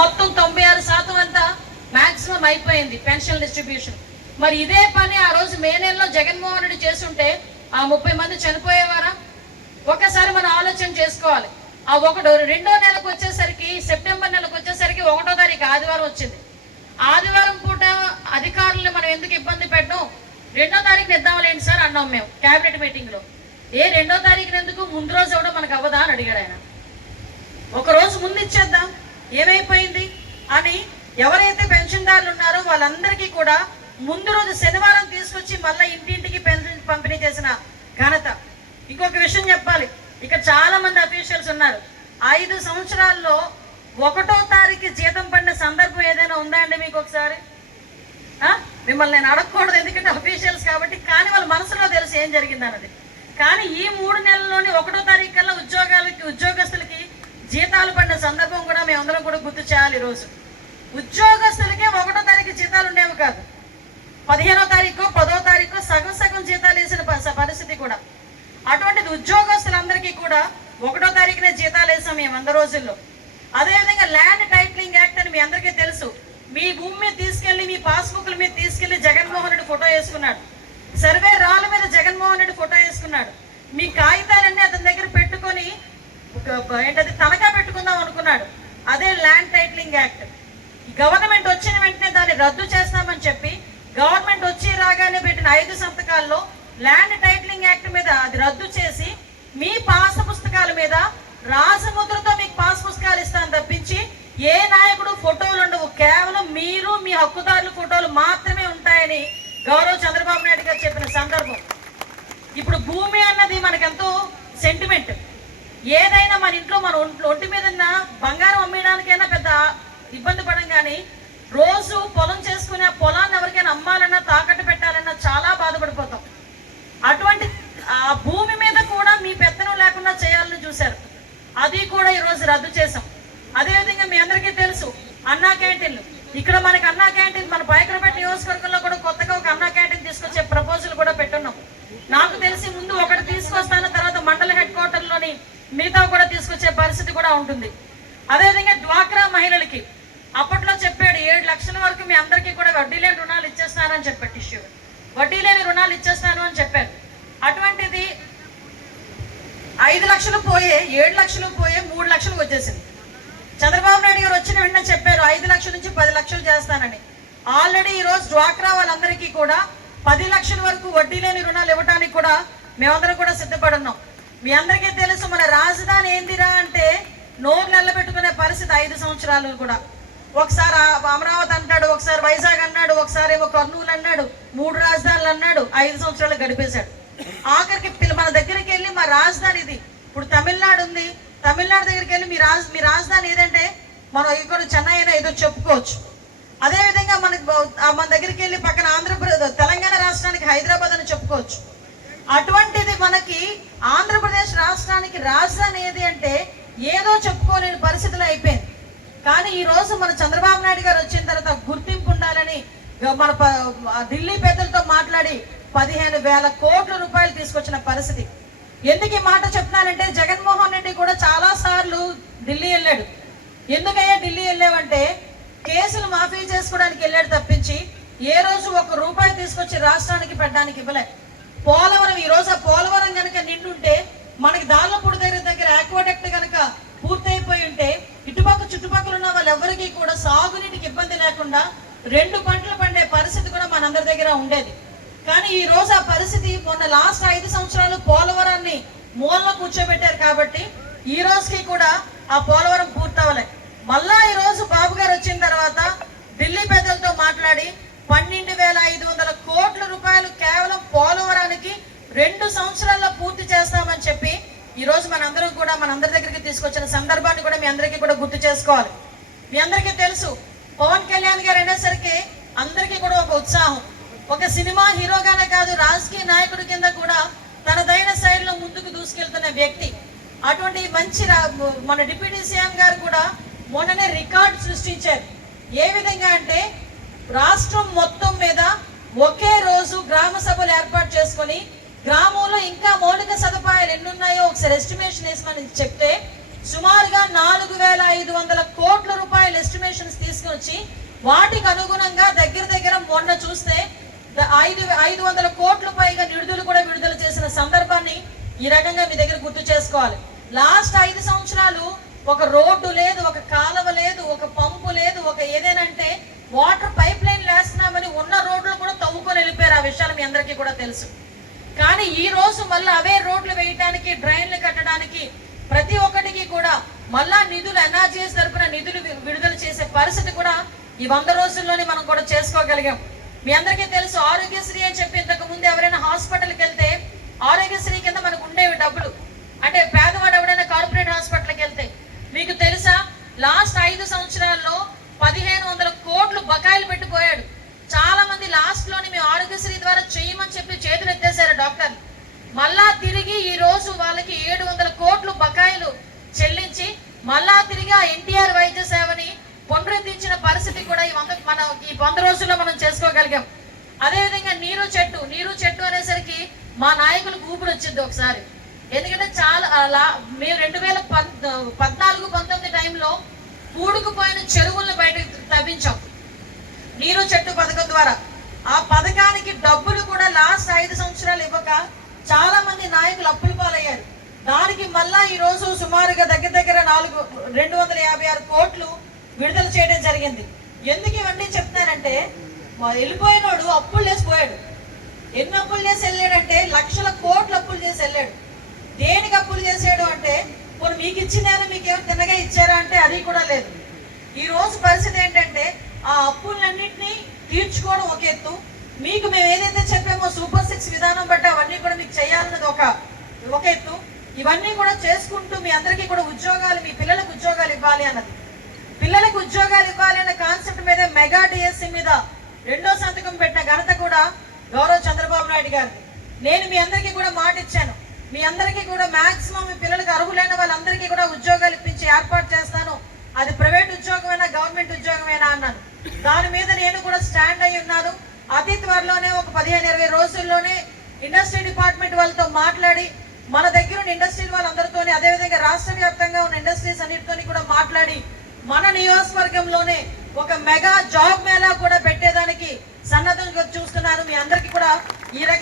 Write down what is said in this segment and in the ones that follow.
మొత్తం 96% అంతా మాక్సిమం అయిపోయింది పెన్షన్ డిస్ట్రిబ్యూషన్. మరి ఇదే పని ఆ రోజు మే నెలలో జగన్మోహన్ రెడ్డి చేస్తుంటే ఆ 30 మంది చనిపోయేవారా? ఒకసారి మనం ఆలోచన చేసుకోవాలి. ఆ రెండో నెలకు వచ్చేసరికి, సెప్టెంబర్ నెలకు వచ్చేసరికి 1వ తారీఖు ఆదివారం వచ్చింది. ఆదివారం పూట అధికారులను మనం ఎందుకు ఇబ్బంది పెట్టడం, 2వ తారీఖున ఇద్దాంలేండి సార్ అన్నాం మేము క్యాబినెట్ మీటింగ్ లో. 2వ తారీఖున ఎందుకు, ముందు రోజు ఇవ్వడం మనకు అవ్వదా అని అడిగాడు ఆయన. ఒక రోజు ముందు ఇచ్చేద్దాం, ఏమైపోయింది అని ఎవరైతే పెన్షన్దారులు ఉన్నారో వాళ్ళందరికీ కూడా ముందు రోజు శనివారం తీసుకొచ్చి మళ్ళీ ఇంటింటికి పెన్షన్ పంపిణీ చేసిన ఘనత. ఇంకొక విషయం చెప్పాలి, ఇక్కడ చాలా మంది అఫీషియల్స్ ఉన్నారు. 5 సంవత్సరాల్లో 1వ తారీఖు జీతం పడిన సందర్భం ఏదైనా ఉందా అండి మీకు? ఒకసారి మిమ్మల్ని నేను అడగకూడదు, ఎందుకంటే అఫీషియల్స్ కాబట్టి, కానీ వాళ్ళ మనసులో తెలుసు ఏం జరిగింది అన్నది. కానీ ఈ 3 నెలల్లోని 1వ తారీఖు కల్లా ఉద్యోగస్తులకి జీతాలు పడిన సందర్భం కూడా మేమందరం కూడా గుర్తు చేయాలి. ఈరోజు ఉద్యోగస్తులకే 1వ తారీఖు జీతాలు ఉండేవి కాదు, 15వ తారీఖు 10వ తారీఖు సగం జీతాలు వేసిన పరిస్థితి కూడా. అటువంటిది ఉద్యోగస్తులందరికీ కూడా 1వ తారీఖునే జీతాలు వేసాం మేము 100 రోజుల్లో. అదేవిధంగా ల్యాండ్ టైటిలింగ్ యాక్ట్ అని మీ అందరికీ తెలుసు. మీ భూమి మీద తీసుకెళ్లి, మీ పాస్బుక్ల మీద తీసుకెళ్లి జగన్మోహన్ రెడ్డి ఫోటో వేసుకున్నాడు. సర్వే రాళ్ళ మీద జగన్మోహన్ రెడ్డి ఫోటో వేసుకున్నాడు. మీ కాగితాలన్నీ అతని దగ్గర పెట్టుకొని ఏంటది తనఖా పెట్టుకుందాం అనుకున్నాడు. అదే ల్యాండ్ టైటిలింగ్ యాక్ట్. గవర్నమెంట్ వచ్చిన వెంటనే దాన్ని రద్దు చేస్తామని చెప్పి గవర్నమెంట్ వచ్చి రాగానే పెట్టిన 5 సంతకాల్లో ల్యాండ్ టైటిలింగ్ యాక్ట్ మీద అది రద్దు చేసి మీ పాస్ పుస్తకాల మీద రాజముద్రతో మీకు పాస్ పుస్తకాలు ఇస్తాను తప్పించి ఏ నాయకుడు ఫోటోలు ఉండవు, కేవలం మీరు మీ హక్కుదారుల ఫోటోలు మాత్రమే ఉంటాయని గౌరవ చంద్రబాబు నాయుడు గారు చెప్పిన సందర్భం. ఇప్పుడు భూమి అన్నది మనకెంతో సెంటిమెంట్. ఏదైనా మన ఇంట్లో మన ఒంటి మీద బంగారం అమ్మేయడానికైనా పెద్ద ఇబ్బంది పడం, కానీ రోజు పొలం చేసుకుని ఆ పొలాన్ని ఎవరికైనా అమ్మాలన్నా తాకట్టు పెట్టాలన్నా చాలా బాధపడిపోతాం. అటువంటి ఆ భూమి మీద కూడా మీ పెత్తనం లేకుండా చేయాలని చూశారు, అది కూడా ఈరోజు రద్దు చేసాం. అదేవిధంగా మీ అందరికీ తెలుసు అన్నా క్యాంటీన్లు. ఇక్కడ మనకి అన్నా క్యాంటీన్ మన పైకరపేట నియోజకవర్గంలో కూడా కొత్తగా ఒక అన్నా క్యాంటీన్ తీసుకొచ్చే ప్రపోజల్ కూడా పెట్టున్నాం. నాకు తెలిసి ముందు ఒకటి తీసుకొస్తాను, తర్వాత మండల హెడ్ క్వార్టర్లోని మిగతా కూడా తీసుకొచ్చే పరిస్థితి కూడా ఉంటుంది. అదేవిధంగా డ్వాక్రా మహిళలకి అప్పట్లో చెప్పాడు 7 లక్షల వరకు మీ అందరికీ కూడా వడ్డీ లేని రుణాలు ఇచ్చేస్తానని చెప్పాడు. టిష్యూ వడ్డీ లేని రుణాలు ఇచ్చేస్తాను అని చెప్పారు. అటువంటిది 5 లక్షలు పోయే 7 లక్షలు పోయే 3 లక్షలకు వచ్చేసింది. చంద్రబాబు నాయుడు గారు వచ్చిన వెంటనే చెప్పారు 5 లక్షల నుంచి 10 లక్షలు చేస్తానని. ఆల్రెడీ ఈరోజు డ్వాక్రా వాళ్ళందరికీ కూడా 10 లక్షల వరకు వడ్డీ లేని రుణాలు ఇవ్వడానికి కూడా మేమందరం కూడా సిద్ధపడి ఉన్నాం. మీ అందరికీ తెలుసు మన రాజధాని ఏందిరా అంటే నోరు నిలబెట్టుకునే పరిస్థితి 5 సంవత్సరాలు కూడా. ఒకసారి అమరావతి అంటాడు, ఒకసారి వైజాగ్ అన్నాడు, ఒకసారి ఏమో కర్నూలు అన్నాడు, 3 రాజధానులు అన్నాడు. 5 సంవత్సరాలు గడిపేశాడు. ఆఖరికి మన దగ్గరికి వెళ్ళి మా రాజధాని ఇది, ఇప్పుడు తమిళనాడు ఉంది, తమిళనాడు దగ్గరికి వెళ్ళి మీ రాజధాని ఏదంటే మనం ఇక్కడ చెన్నై అయినా ఏదో చెప్పుకోవచ్చు. అదేవిధంగా మన దగ్గరికి వెళ్ళి పక్కన ఆంధ్రప్రదేశ్ తెలంగాణ రాష్ట్రానికి హైదరాబాద్ అని చెప్పుకోవచ్చు. అటువంటిది మనకి ఆంధ్రప్రదేశ్ రాష్ట్రానికి రాజధాని ఏది అంటే ఏదో చెప్పుకోలేని పరిస్థితులు అయిపోయింది. కానీ ఈ రోజు మన చంద్రబాబు నాయుడు గారు వచ్చిన తర్వాత గుర్తింపు ఉండాలని మన ఢిల్లీ పెద్దలతో మాట్లాడి 15,000 కోట్ల రూపాయలు తీసుకొచ్చిన పరిస్థితి. ఎందుకు ఈ మాట చెప్తున్నానంటే జగన్మోహన్ రెడ్డి కూడా చాలా సార్లు ఢిల్లీ వెళ్ళాడు. ఎందుకయ్యా ఢిల్లీ వెళ్ళావంటే కేసులు మాఫీ చేసుకోవడానికి వెళ్ళాడు తప్పించి ఏ రోజు 1 రూపాయి తీసుకొచ్చి రాష్ట్రానికి పెట్టడానికి ఇవ్వలే. పోలవరం ఈ రోజు పోలవరం కనుక నిండుంటే మనకి దార్లపూడి దగ్గర ఆక్వాడక్ట్ కనుక పూర్తయిపోయి ఉంటే ఇటుపక్క చుట్టుపక్కల ఉన్న వాళ్ళెవరికి కూడా సాగునీటికి ఇబ్బంది లేకుండా 2 పంటలు పండే పరిస్థితి కూడా మనందరి దగ్గర ఉండేది. కానీ ఈ రోజు ఆ పరిస్థితి మొన్న లాస్ట్ 5 సంవత్సరాలు పోలవరాన్ని మూలలో కూర్చోబెట్టారు కాబట్టి ఈ రోజుకి కూడా ఆ పోలవరం పూర్తవలే. మళ్ళా ఈ రోజు బాబు గారు వచ్చిన తర్వాత ఢిల్లీ పెద్దలతో మాట్లాడి 12,500 కోట్ల రూపాయలు కేవలం పోలవరానికి 2 సంవత్సరాల్లో పూర్తి చేస్తామని చెప్పి ఈ రోజు మనందరి దగ్గరికి తీసుకొచ్చిన సందర్భాన్ని కూడా మీ అందరికీ కూడా గుర్తు చేసుకోవాలి. మీ అందరికీ తెలుసు పవన్ కళ్యాణ్ గారు అనేసరికి అందరికీ కూడా ఒక ఉత్సాహం. ఒక సినిమా హీరోగానే కాదు, రాజకీయ నాయకుడి కింద కూడా తనదైన శైలిలో ముందుకు దూసుకెళ్తున్న వ్యక్తి. అటువంటి మంచి మన డిప్యూటీ సీఎం గారు కూడా మొన్ననే రికార్డు సృష్టించారు. ఏ విధంగా అంటే రాష్ట్రం మొత్తం మీద ఒకే రోజు గ్రామ సభలు ఏర్పాటు చేసుకొని గ్రామంలో ఇంకా మౌలిక సదుపాయాలు ఎన్నున్నాయో ఒకసారి ఎస్టిమేషన్ వేసమని చెప్తే సుమారుగా 4,500 కోట్ల రూపాయలు ఎస్టిమేషన్ వాటికి అనుగుణంగా దగ్గర దగ్గర మొన్న చూస్తే 500 కోట్ల పైగా నిధులు కూడా విడుదల చేసిన సందర్భాన్ని ఈ రకంగా మీ దగ్గర గుర్తు చేసుకోవాలి. లాస్ట్ 5 సంవత్సరాలు ఒక రోడ్డు లేదు, ఒక కాలువ లేదు, ఒక పంపు లేదు, ఒక ఏదేనంటే వాటర్ పైప్ లైన్ వేస్తున్నామని ఉన్న రోడ్లు కూడా తవ్వుకొని వెళ్ళిపోయారు. ఆ విషయాలు మీ అందరికీ కూడా తెలుసు. కానీ ఈ రోజు మళ్ళీ అవే రోడ్లు వేయడానికి, డ్రైన్లు కట్టడానికి, ప్రతి ఒక్కటికి కూడా మళ్ళా నిధులు ఎన్ఆర్జీఎస్ తరపున నిధులు విడుదల చేసే పరిస్థితి కూడా ఈ 100 రోజుల్లోనే మనం కూడా చేసుకోగలిగాం. మీ అందరికీ తెలుసు, ఆరోగ్యశ్రీ అని చెప్పి ఇంతకు ముందు ఎవరైనా హాస్పిటల్కి వెళ్తే ఆరోగ్యశ్రీ కింద మనకు ఉండేవి డబ్బులు. అంటే పేదవాడు ఎవడైనా కార్పొరేట్ హాస్పిటల్కి వెళ్తే మీకు తెలుసా, లాస్ట్ 5 సంవత్సరాల్లో 1500 కోట్లు బకాయిలు పెట్టిపోయాడు. చాలా మంది లాస్ట్ లోని మేము ఆరోగ్యశ్రీ ద్వారా చేయమని చెప్పి చేతులు ఎత్తేసారు డాక్టర్లు. మళ్ళా తిరిగి ఈ రోజు వాళ్ళకి 700 కోట్లు బకాయిలు చెల్లించి మళ్ళా తిరిగి ఆ ఎన్టీఆర్ వైద్య సేవని పునరుద్ధరించిన పరిస్థితి కూడా ఈ 100 రోజుల్లో మనం చేసుకోగలిగాం. అదేవిధంగా నీరు చెట్టు అనేసరికి మా నాయకులకు ఊపిరి వచ్చింది ఒకసారి. ఎందుకంటే చాలా మేము 2014-19 టైంలో పూడుకుపోయిన చెరువులను బయటకు తవ్వించాం నీరు చెట్టు పథకం ద్వారా. ఆ పథకానికి డబ్బులు కూడా లాస్ట్ 5 సంవత్సరాలు ఇవ్వక చాలా మంది నాయకులు అప్పుల పాలయ్యారు. దానికి మళ్ళా ఈ రోజు సుమారుగా దగ్గర 256 కోట్లు విడుదల చేయడం జరిగింది. ఎందుకు ఇవన్నీ చెప్తానంటే, వెళ్ళిపోయినోడు అప్పులు చేసిపోయాడు. ఎన్ని అప్పులు చేసి వెళ్ళాడంటే లక్షల కోట్లు అప్పులు చేసి వెళ్ళాడు. దేనికి అప్పులు చేసాడు అంటే, ఇప్పుడు మీకు ఇచ్చిందేనా, మీకేమో తిన్నగా ఇచ్చారా అంటే అది కూడా లేదు. ఈ రోజు పరిస్థితి ఏంటంటే ఆ అప్పులన్నింటినీ తీర్చుకోవడం ఒక ఎత్తు, మీకు మేము ఏదైతే చెప్పామో సూపర్ 6 విధానం బట్టి అవన్నీ కూడా మీకు చేయాలన్నది ఒక ఎత్తు. ఇవన్నీ కూడా చేసుకుంటూ మీ అందరికీ కూడా ఉద్యోగాలు, మీ పిల్లలకు ఉద్యోగాలు ఇవ్వాలి అన్నది, పిల్లలకు ఉద్యోగాలు ఇవ్వాలి అన్న కాన్సెప్ట్ మీద మెగా డిఎస్సి మీద 2వ సంతకం పెట్టిన ఘనత కూడా గౌరవ చంద్రబాబు నాయుడు గారిది. నేను మీ అందరికీ కూడా మాట ఇచ్చాను, మీ అందరికీ కూడా మాక్సిమం మీ పిల్లలకు అర్హులైన వాళ్ళందరికీ కూడా ఉద్యోగాలు ఇప్పించి ఏర్పాటు చేస్తాను. అది ప్రైవేట్ ఉద్యోగమైనా గవర్నమెంట్ ఉద్యోగమైనా అన్నాను. దాని మీద నేను కూడా స్టాండ్ అయి ఉన్నాను. అతి త్వరలోనే ఒక 15-20 రోజుల్లోనే ఇండస్ట్రీ డిపార్ట్మెంట్ వాళ్ళతో మాట్లాడి, మన దగ్గర ఉన్న ఇండస్ట్రీ వాళ్ళందరితో, అదేవిధంగా రాష్ట్ర వ్యాప్తంగా ఉన్న ఇండస్ట్రీస్ అన్నిటితో కూడా మాట్లాడి మన నియోజకవర్గంలోనే ఒక మెగా జాబ్ మేళా కూడా పెట్టేదానికి సన్నద్ధంగా చూస్తున్నాను. మీ అందరికీ కూడా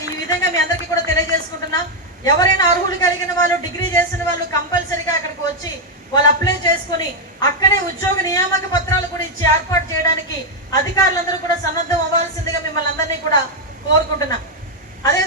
ఈ విధంగా మీ అందరికీ కూడా తెలియజేసుకుంటున్నాం. ఎవరైనా అర్హులు కలిగిన వాళ్ళు, డిగ్రీ చేసిన వాళ్ళు కంపల్సరీగా అక్కడికి వచ్చి వాళ్ళు అప్లై చేసుకుని అక్కడే ఉద్యోగ నియామక పత్రాలు కూడా ఇచ్చి ఏర్పాటు చేయడానికి అధికారులందరూ కూడా సన్నద్ధం అవ్వాల్సిందిగా మిమ్మల్ని అందరినీ కూడా కోరుకుంటున్నాం.